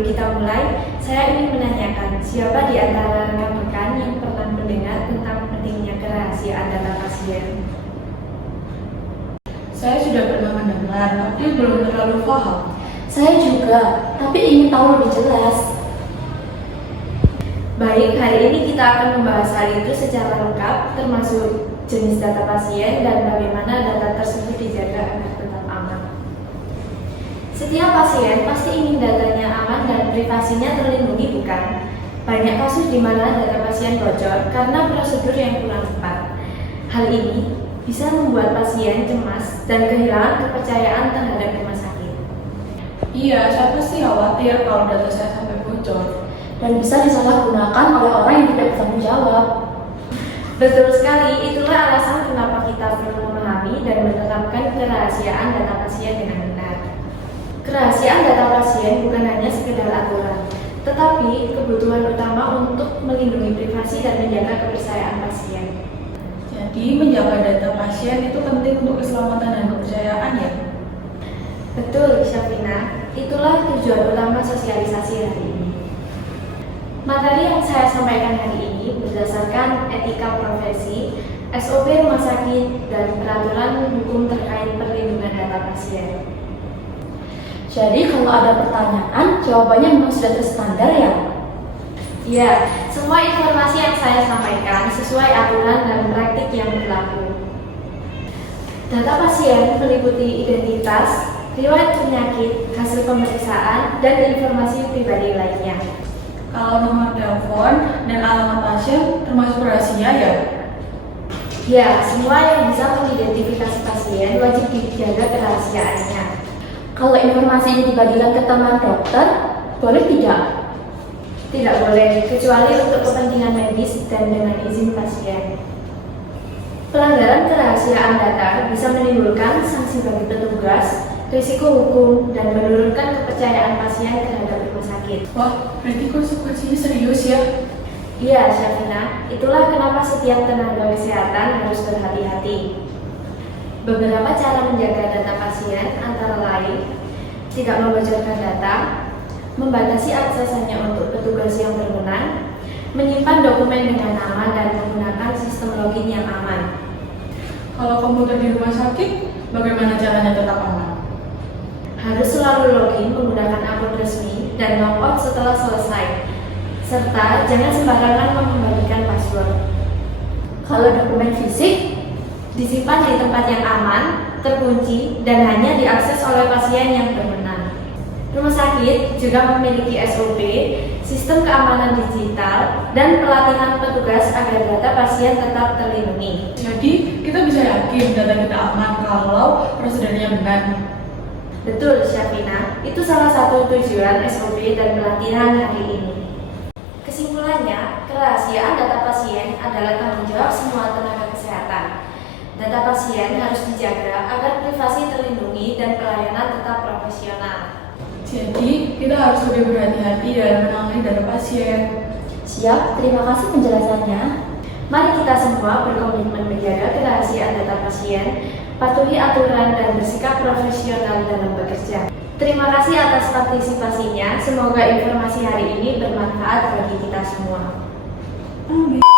Sebelum kita mulai, saya ingin menanyakan siapa di antara rekan-rekan yang pernah mendengar tentang pentingnya kerahasiaan data pasien? Saya sudah pernah mendengar, tapi belum terlalu paham. Saya juga, tapi ingin tahu lebih jelas. Baik, hari ini kita akan membahas hal itu secara lengkap, termasuk jenis data pasien dan bagaimana data tersebut dijaga agar tetap aman. Setiap pasien pasti ingin datanya aman dan privasinya terlindungi, bukan? Banyak kasus di mana data pasien bocor karena prosedur yang kurang tepat. Hal ini bisa membuat pasien cemas dan kehilangan kepercayaan terhadap rumah sakit. Iya, saya pasti khawatir kalau data saya sampai bocor. Dan bisa disalahgunakan oleh orang yang tidak bertanggung jawab. Betul sekali, itulah alasan kenapa kita perlu memahami dan menerapkan kerahasiaan data pasien dengan benar. Kerahasiaan data pasien bukan hanya sekedar aturan, tetapi kebutuhan utama untuk melindungi privasi dan menjaga kepercayaan pasien. Jadi, menjaga data pasien itu penting untuk keselamatan dan kepercayaan ya? Betul, Syafina. Itulah tujuan utama sosialisasi hari ini. Materi yang saya sampaikan hari ini berdasarkan etika profesi, SOP rumah sakit, dan peraturan hukum terkait perlindungan data pasien. Jadi kalau ada pertanyaan, jawabannya memang sudah terstandar ya? Ya, semua informasi yang saya sampaikan sesuai aturan dan praktik yang berlaku. Data pasien meliputi identitas, riwayat penyakit, hasil pemeriksaan, dan informasi pribadi lainnya. Kalau nomor telepon dan alamat pasien termasuk rahasia ya? Ya, semua yang bisa mengidentifikasi pasien wajib dijaga kerahasiaannya. Kalau informasi ini dibagikan ke teman dokter, boleh tidak? Tidak boleh, kecuali untuk kepentingan medis dan dengan izin pasien. Pelanggaran kerahasiaan data bisa menimbulkan sanksi bagi petugas, risiko hukum, dan menurunkan kepercayaan pasien terhadap rumah sakit. Wah, berarti konsekuensinya serius ya? Iya, Syafina, itulah kenapa setiap tenaga kesehatan harus berhati-hati. Beberapa cara menjaga data pasien antara lain tidak membocorkan data, membatasi akses hanya untuk petugas yang berwenang, menyimpan dokumen dengan aman dan menggunakan sistem login yang aman. Kalau komputer di rumah sakit, bagaimana caranya tetap aman? Harus selalu login menggunakan akun resmi dan logout setelah selesai, serta jangan sembarangan mengembalikan password. Kalau dokumen fisik, Disimpan di tempat yang aman, terkunci, dan hanya diakses oleh pasien yang berwenang. Rumah sakit juga memiliki SOP, sistem keamanan digital, dan pelatihan petugas agar data pasien tetap terlindungi. Jadi, kita bisa yakin data kita aman kalau prosedurnya benar. Betul, Syafina. Itu salah satu tujuan SOP dan pelatihan hari ini. Kesimpulannya, kerahasiaan data pasien adalah tanggung jawab semua tenaga kesehatan. Data pasien harus dijaga agar privasi terlindungi dan pelayanan tetap profesional. Jadi, kita harus lebih berhati-hati dalam menangani data pasien. siap, terima kasih penjelasannya. Mari kita semua berkomitmen menjaga kerahasiaan data pasien, patuhi aturan, dan bersikap profesional dalam bekerja. Terima kasih atas partisipasinya. Semoga informasi hari ini bermanfaat bagi kita semua. Amin.